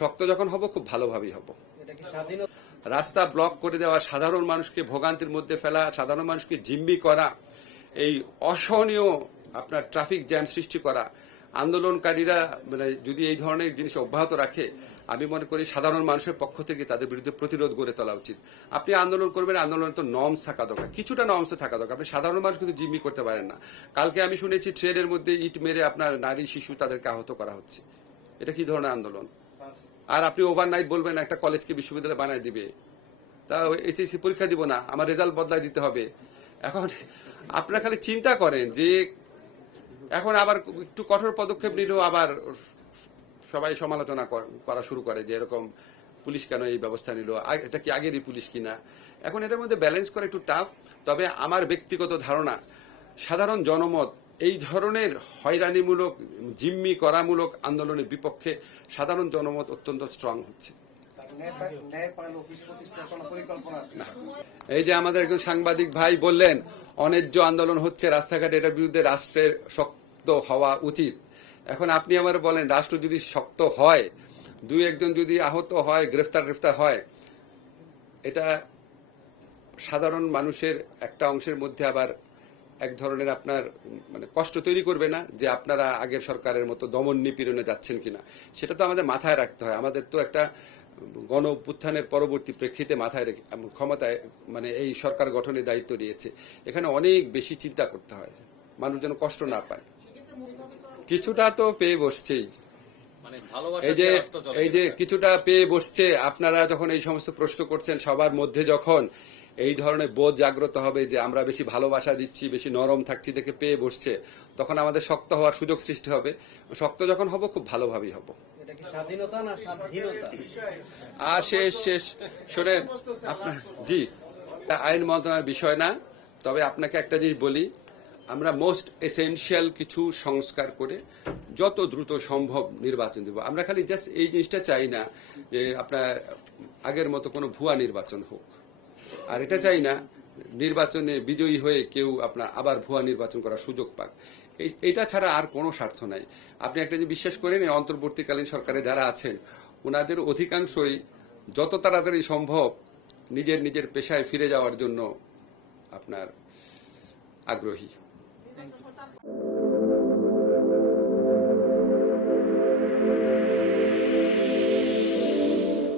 শক্ত যখন হব খুব ভালোভাবেই হব। রাস্তা ব্লক করে দেওয়া, সাধারণ মানুষকে ভোগান্তির মধ্যে ফেলা, সাধারণ মানুষকে জিম্মি করা, এই অসহনীয় আপনার ট্রাফিক জ্যাম সৃষ্টি করা, আন্দোলনকারীরা মানে যদি এই ধরনের জিনিস অব্যাহত রাখে, আমি মনে করি সাধারণ মানুষের পক্ষ থেকে তাদের বিরুদ্ধে প্রতিরোধ গড়ে তোলা উচিত। আপনি আন্দোলন করবেন, আন্দোলনের তো নর্মস থাকা দরকার, কিছুটা নর্মস তো থাকা দরকার। আপনি সাধারণ মানুষ কিন্তু জিম্মি করতে পারেন না। কালকে আমি শুনেছি ট্রেনের মধ্যে ইট মেরে আপনার নারী শিশু তাদেরকে আহত করা হচ্ছে। এটা কি ধরনের আন্দোলন? আর আপনি ওভারনাইট বলবেন একটা কলেজকে বিশ্ববিদ্যালয় বানায় দিবে, তা এইচএসসি পরীক্ষা দিব না, আমার রেজাল্ট বদলায় দিতে হবে। এখন আপনারা খালি চিন্তা করেন যে এখন আবার একটু কঠোর পদক্ষেপ নিলেও আবার সবাই সমালোচনা করা শুরু করে যে এরকম পুলিশ কেন এই ব্যবস্থা নিল, এটা কি আগেরই পুলিশ কিনা। এখন এটার মধ্যে ব্যালেন্স করা একটু টাফ। তবে আমার ব্যক্তিগত ধারণা, সাধারণ জনমত এই ধরনের হয়রানিমূলক জিম্মি করামূলক আন্দোলনের বিপক্ষে সাধারণ জনমত অত্যন্ত স্ট্রং হচ্ছে। এই যে আমাদের একজন সাংবাদিক ভাই বললেন অন্যায্য আন্দোলন হচ্ছে রাস্তাঘাটে, এটার বিরুদ্ধে রাষ্ট্রের শক্ত হওয়া উচিত। এখন আপনি আমার বলেন, রাষ্ট্র যদি শক্ত হয়, দুই একজন যদি আহত হয়, গ্রেফতার হয়, এটা সাধারণ মানুষের একটা অংশের মধ্যে আবার এক ধরনের আপনার মানে কষ্ট তৈরি করবে না যে আপনারা আগের সরকারের মতো দমন নিপীড়নে যাচ্ছেন কিনা। সেটা তো আমাদের মাথায় রাখতে হয়। আমাদের তো একটা গণ অভ্যুত্থানের পরবর্তী প্রেক্ষিতে মাথায় রেখে ক্ষমতায় মানে এই সরকার গঠনের দায়িত্ব নিয়েছে। এখানে অনেক বেশি চিন্তা করতে হয়, মানুষ যেন কষ্ট না পায়। কিছুটা তো পেয়ে বসছেই, এই যে কিছুটা পেয়ে বসছে। আপনারা যখন এই সমস্ত প্রশ্ন করছেন, সবার মধ্যে যখন এই ধরনের বোধ জাগ্রত হবে যে আমরা বেশি ভালোবাসা দিচ্ছি, বেশি নরম থাকছি দেখে পেয়ে বসছে, তখন আমাদের শক্ত হওয়ার সুযোগ সৃষ্টি হবে। শক্ত যখন হব খুব ভালোভাবেই হব। আর শেষ শুনে আপনার জি, আইন মন্ত্রণালয়ের বিষয় না। তবে আপনাকে একটা জিনিস বলি, আমরা মোস্ট এসেনশিয়াল কিছু সংস্কার করে যত দ্রুত সম্ভব নির্বাচন দেব। আমরা খালি জাস্ট এই জিনিসটা চাই না যে আপনার আগের মতো কোনো ভুয়া নির্বাচন হোক, আর এটা চাই না নির্বাচনে বিজয়ী হয়ে কেউ আপনার আবার ভুয়া নির্বাচন করার সুযোগ পাক। এইটা ছাড়া আর কোনো স্বার্থ নাই। আপনি একটা যে বিশ্বাস করেন, এই অন্তর্বর্তীকালীন সরকারে যারা আছেন ওনাদের অধিকাংশই যত তাড়াতাড়ি সম্ভব নিজের পেশায় ফিরে যাওয়ার জন্য আপনার আগ্রহী।